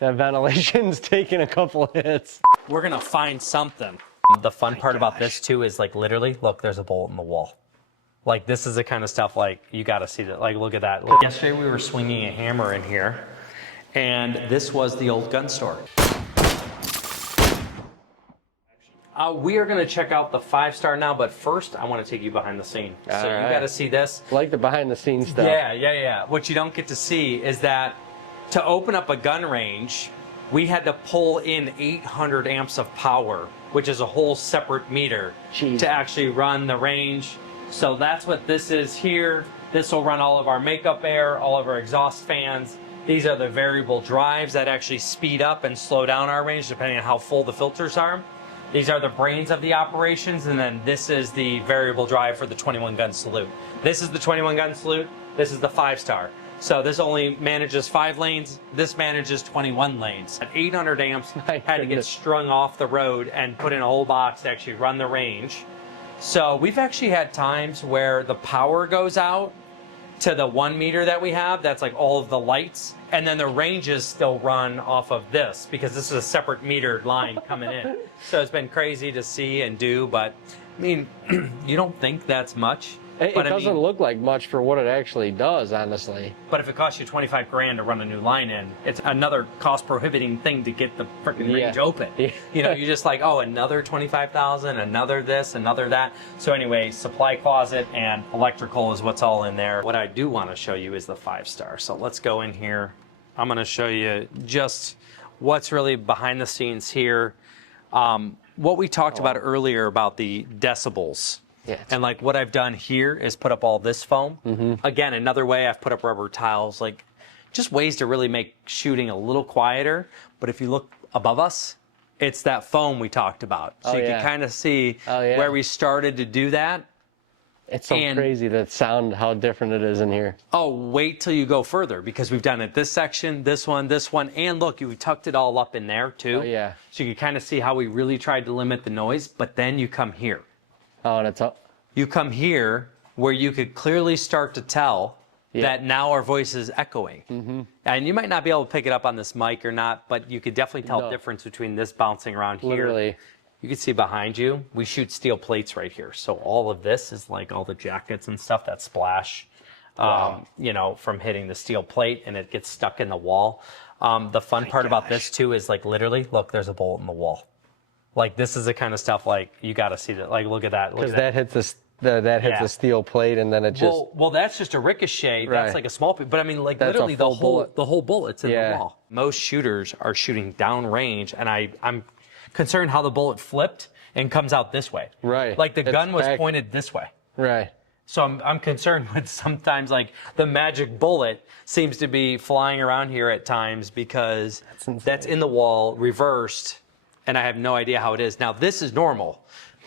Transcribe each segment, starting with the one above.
That ventilation's taking a couple hits. We're gonna find something. The fun part about this too is like literally, look, there's a bullet in the wall. Like this is the kind of stuff like you gotta see that. Like look at that. Yesterday we were swinging a hammer in here, and this was the old gun store. We are gonna check out the 5-star now, but first I want to take you behind the scene. So you gotta see this. Like the behind the scenes stuff. Yeah. What you don't get to see is that to open up a gun range, we had to pull in 800 amps of power, which is a whole separate meter to actually run the range. So that's what this is here. This will run all of our makeup air, all of our exhaust fans. These are the variable drives that actually speed up and slow down our range depending on how full the filters are. These are the brains of the operations, and then this is the variable drive for the 21 gun salute. This is the 21 gun salute, this is the 5-star. So this only manages 5 lanes, this manages 21 lanes. At 800 amps had to get strung off the road and put in a whole box to actually run the range. So we've actually had times where the power goes out to the 1 meter that we have, that's like all of the lights, and then the ranges still run off of this because this is a separate metered line coming in. So it's been crazy to see and do, but I mean, you don't think that's much. It doesn't look like much for what it actually does, honestly. But if it costs you 25 grand to run a new line in, it's another cost prohibiting thing to get the freaking range open. You know, you're just like, oh, another 25,000, another this, another that. So anyway, supply closet and electrical is what's all in there. What I do want to show you is the 5-star. So let's go in here. I'm going to show you just what's really behind the scenes here. What we talked about earlier about the decibels. Yeah. And like what I've done here is put up all this foam. Again, another way I've put up rubber tiles, like just ways to really make shooting a little quieter. But if you look above us, it's that foam we talked about. So you can kind of see where we started to do that. It's so crazy that sound, how different it is in here. Oh, wait till you go further because we've done it this section, this one, and look, you tucked it all up in there too. Oh, yeah. So you can kind of see how we really tried to limit the noise, but then you come here. Oh, and it's up. You come here where you could clearly start to tell that now our voice is echoing. And you might not be able to pick it up on this mic or not, but you could definitely tell the difference between this bouncing around here. Literally. You can see behind you, we shoot steel plates right here. So all of this is like all the jackets and stuff that splash, you know, from hitting the steel plate and it gets stuck in the wall. The fun part about this too is like literally, look, there's a bullet in the wall. Like this is the kind of stuff like you got to see that. Like look at that. Because that hits the steel plate and then it just. Well, that's just a ricochet. That's like a small piece. But I mean, like that's literally the whole bullet's in the wall. Most shooters are shooting downrange, and I'm concerned how the bullet flipped and comes out this way. Right. Like the gun was pointed this way. Right. So I'm concerned with sometimes like the magic bullet seems to be flying around here at times because that's in the wall reversed. And I have no idea how it is. Now, this is normal,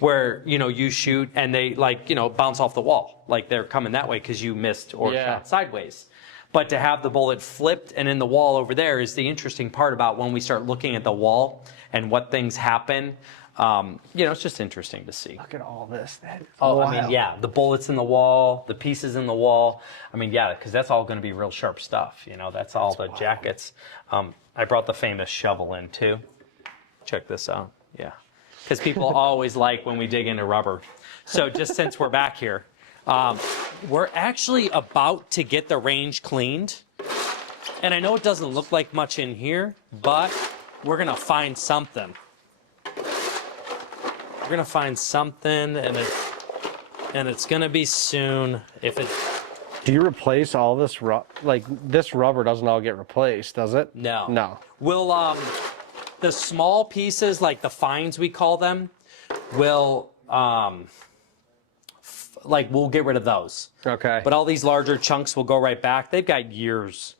where, you know, you shoot and they, like, you know, bounce off the wall. Like, they're coming that way because you missed or shot sideways. But to have the bullet flipped and in the wall over there is the interesting part about when we start looking at the wall and what things happen. You know, it's just interesting to see. Look at all this. I mean, yeah, the bullets in the wall, the pieces in the wall. I mean, yeah, because that's all going to be real sharp stuff. You know, that's all the jackets. I brought the famous shovel in, too. Check this out. Yeah. Because people always like when we dig into rubber. So just since we're back here, we're actually about to get the range cleaned. And I know it doesn't look like much in here, but we're going to find something. We're going to find something, and it's going to be soon. Do you replace all this like this rubber doesn't all get replaced, does it? No. No. We'll the small pieces, like the fines we call them, we'll we'll get rid of those. Okay. But all these larger chunks will go right back. They've got years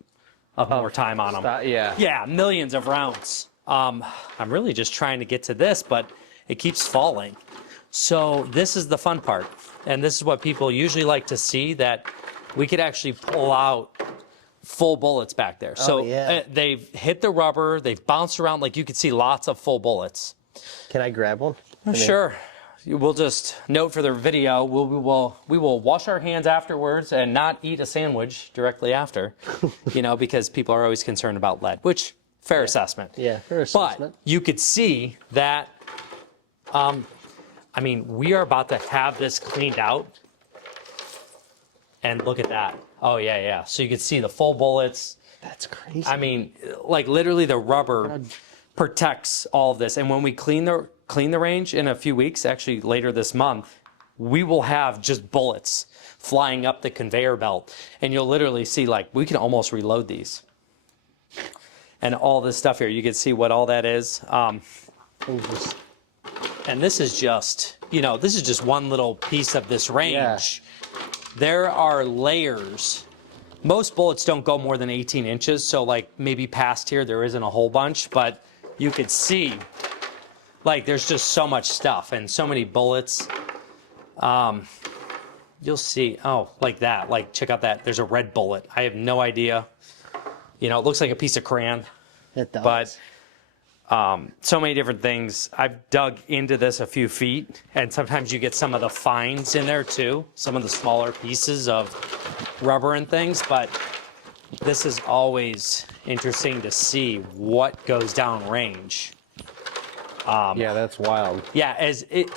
of more time on them. Yeah, millions of rounds. I'm really just trying to get to this, but it keeps falling. So this is the fun part. And this is what people usually like to see, that we could actually pull out full bullets back there. So they've hit the rubber, they've bounced around, like you can see lots of full bullets. Can I grab one? Sure. We'll just note for the video, we will wash our hands afterwards and not eat a sandwich directly after, you know, because people are always concerned about lead, which Fair assessment. Yeah, fair assessment. But you could see that, I mean, we are about to have this cleaned out. And look at that. Oh, yeah, yeah. So you can see the full bullets. That's crazy. I mean, like literally the rubber protects all of this. And when we clean the range in a few weeks, actually later this month, we will have just bullets flying up the conveyor belt. And you'll literally see, like, we can almost reload these. And all this stuff here, you can see what all that is. And this is just, you know, this is just one little piece of this range. Yeah. There are layers. Most bullets don't go more than 18 inches, so like maybe past here there isn't a whole bunch, but you could see like there's just so much stuff and so many bullets. You'll see, oh, like that, like check out that, there's a red bullet. I have no idea. You know, it looks like a piece of crayon. It does. But so many different things. I've dug into this a few feet, and sometimes you get some of the fines in there too, some of the smaller pieces of rubber and things, but this is always interesting to see what goes down range. Yeah, that's wild. Yeah, as it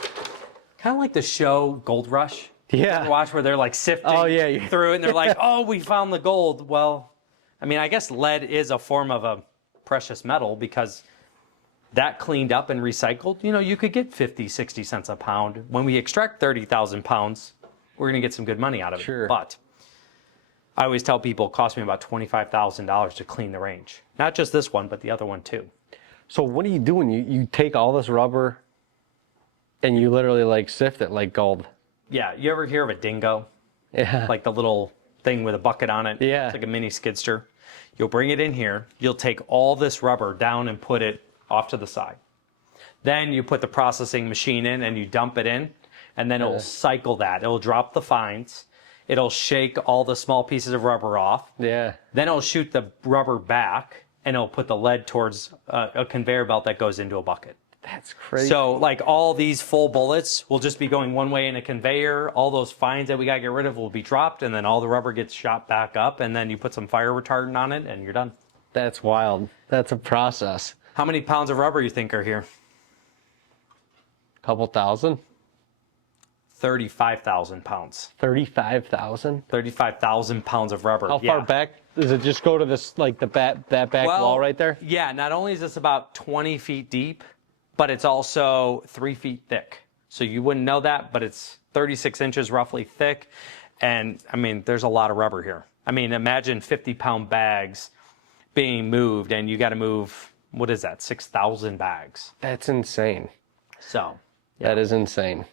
kind of like the show Gold Rush. Yeah. You ever watch where they're like sifting through it and they're like, oh, we found the gold. Well, I mean, I guess lead is a form of a precious metal because that cleaned up and recycled, you know, you could get 50, 60 cents a pound. When we extract 30,000 pounds, we're going to get some good money out of it. Sure. But I always tell people it cost me about $25,000 to clean the range. Not just this one, but the other one too. So what are you doing? You take all this rubber and you literally like sift it like gold. Yeah, you ever hear of a dingo? Yeah. Like the little thing with a bucket on it? Yeah. It's like a mini skidster. You'll bring it in here. You'll take all this rubber down and put it off to the side. Then you put the processing machine in and you dump it in, and then it will cycle that. It will drop the fines. It'll shake all the small pieces of rubber off. Yeah. Then it'll shoot the rubber back, and it'll put the lead towards a conveyor belt that goes into a bucket. That's crazy. So like all these full bullets will just be going one way in a conveyor. All those fines that we got to get rid of will be dropped, and then all the rubber gets shot back up, and then you put some fire retardant on it, and you're done. That's wild. That's a process. How many pounds of rubber you think are here? Couple thousand? 35,000 pounds. 35,000? 35,000 pounds of rubber. How far back does it just go to this, like that back wall right there? Yeah, not only is this about 20 feet deep, but it's also 3 feet thick. So you wouldn't know that, but it's 36 inches roughly thick. And I mean, there's a lot of rubber here. I mean, imagine 50-pound bags being moved, and you got to move, what is that, 6,000 bags. That's insane. So. That is insane.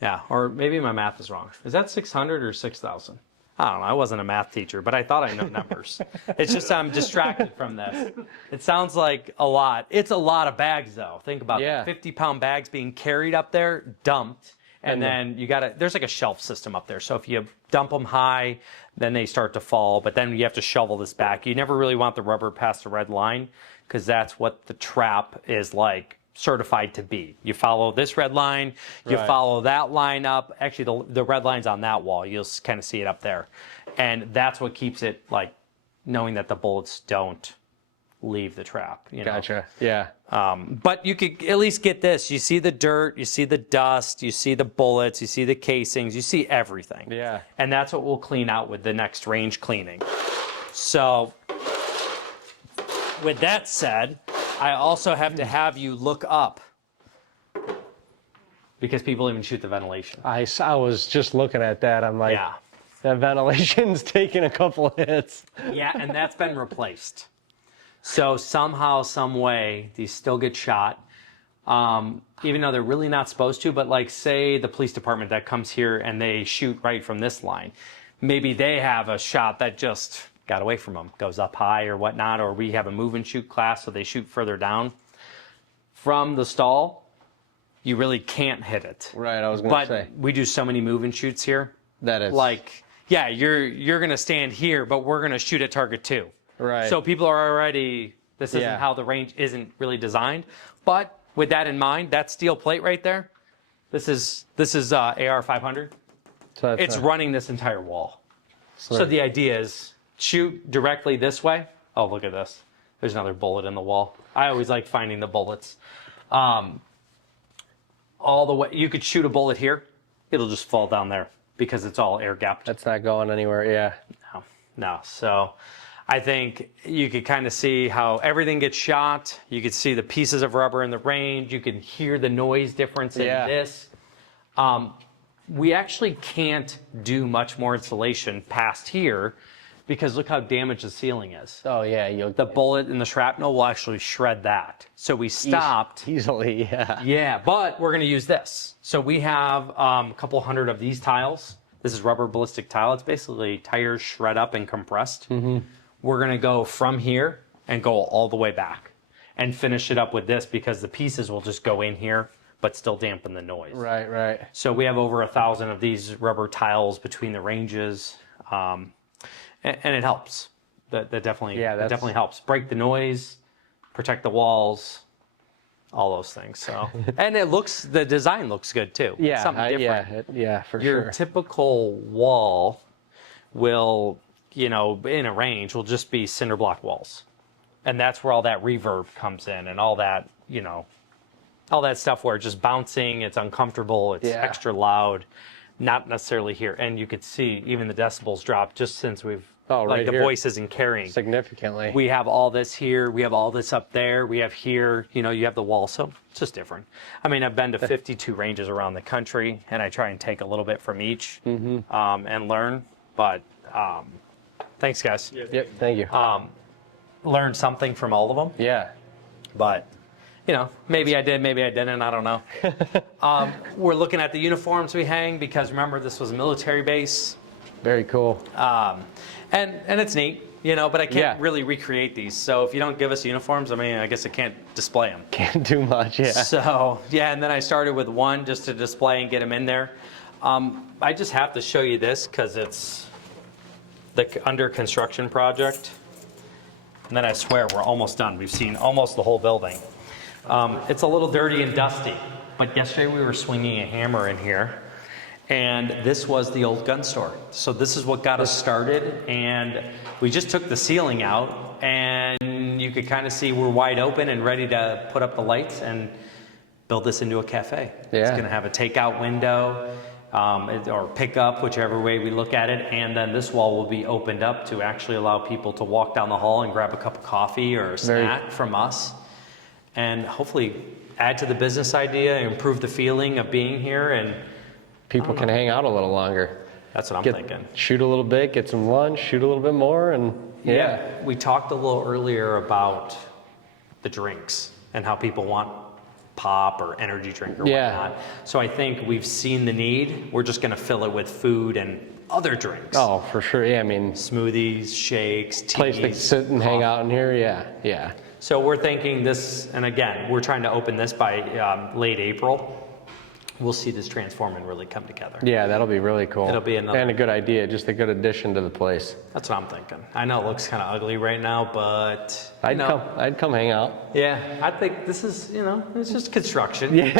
Yeah, or maybe my math is wrong. Is that 600 or 6,000? I don't know. I wasn't a math teacher, but I thought I know numbers. It's just I'm distracted from this. It sounds like a lot. It's a lot of bags, though. Think about that. 50-pound bags being carried up there, dumped, and then you got to, there's like a shelf system up there. So if you dump them high, then they start to fall, but then you have to shovel this back. You never really want the rubber past the red line because that's what the trap is like certified to be. You follow this red line, you follow that line up. Actually, the red line's on that wall. You'll kind of see it up there. And that's what keeps it like knowing that the bullets don't leave the trap. You know? Gotcha. Yeah. But you could at least get this. You see the dirt, you see the dust, you see the bullets, you see the casings, you see everything. Yeah. And that's what we'll clean out with the next range cleaning. So with that said, I also have to have you look up because people even shoot the ventilation. I was just looking at that. I'm like, Yeah. that ventilation's taking a couple of hits. Yeah, and that's been replaced. So somehow, some way, these still get shot, even though they're really not supposed to. But like, say the police department that comes here and they shoot right from this line, maybe they have a shot that just got away from them, goes up high or whatnot, or we have a move and shoot class, so they shoot further down. From the stall, you really can't hit it. Right, I was going to say. But we do so many move and shoots here. That is. Like, yeah, you're going to stand here, but we're going to shoot at target 2. Right. So people are already, this isn't how the range isn't really designed. But with that in mind, that steel plate right there, this is AR 500. So it's running this entire wall. So the idea is shoot directly this way. Oh, look at this. There's another bullet in the wall. I always like finding the bullets. All the way, you could shoot a bullet here. It'll just fall down there because it's all air gapped. That's not going anywhere. Yeah. No. So I think you could kind of see how everything gets shot. You could see the pieces of rubber in the range. You can hear the noise difference in this. We actually can't do much more installation past here because look how damaged the ceiling is. Oh yeah, the bullet and the shrapnel will actually shred that. So we stopped easily. Yeah. Yeah, but we're going to use this. So we have a couple hundred of these tiles. This is rubber ballistic tile. It's basically tires shred up and compressed. We're going to go from here and go all the way back and finish it up with this because the pieces will just go in here but still dampen the noise. Right, right. So we have over 1,000 of these rubber tiles between the ranges, and it helps. That definitely, that definitely helps. Break the noise, protect the walls, all those things. So, and the design looks good too. Yeah, something different. Yeah, for Your sure. typical wall will, in a range, will just be cinder block walls, and that's where all that reverb comes in, and all that, all that stuff where it's just bouncing, it's uncomfortable, it's extra loud, not necessarily here. And you could see even the decibels drop just since we've, right the here. voice isn't carrying. Significantly. We have all this here, we have all this up there, we have here, you have the wall, so it's just different. I mean, I've been to 52 ranges around the country, and I try and take a little bit from each and learn, but thanks, guys. Yep, thank you. Learn something from all of them. Yeah. But maybe I did, maybe I didn't, I don't know. We're looking at the uniforms we hang because remember, this was a military base. Very cool. And it's neat, but I can't really recreate these. So if you don't give us uniforms, I guess I can't display them. Can't do much, yeah. So, and then I started with one just to display and get them in there. I just have to show you this because it's the under construction project. And then I swear we're almost done. We've seen almost the whole building. It's a little dirty and dusty, but yesterday we were swinging a hammer in here, and this was the old gun store. So this is what got us started, and we just took the ceiling out, and you could kind of see we're wide open and ready to put up the lights and build this into a cafe. Yeah. It's going to have a takeout window or pick up, whichever way we look at it, and then this wall will be opened up to actually allow people to walk down the hall and grab a cup of coffee or a snack from us. And hopefully add to the business idea, improve the feeling of being here, and people can hang out a little longer. That's what I'm thinking. Shoot a little bit, get some lunch, shoot a little bit more, and we talked a little earlier about the drinks and how people want pop or energy drink or whatnot. So I think we've seen the need. We're just going to fill it with food and other drinks. Oh, for sure. Yeah, smoothies, shakes, teas. Place to sit and hang out in here. Yeah. So we're thinking this, and again, we're trying to open this by late April. We'll see this transform and really come together. Yeah, that'll be really cool. It'll be another. And a good idea, just a good addition to the place. That's what I'm thinking. I know it looks kind of ugly right now, but I'd come hang out. Yeah, I think this is, it's just construction. Yeah.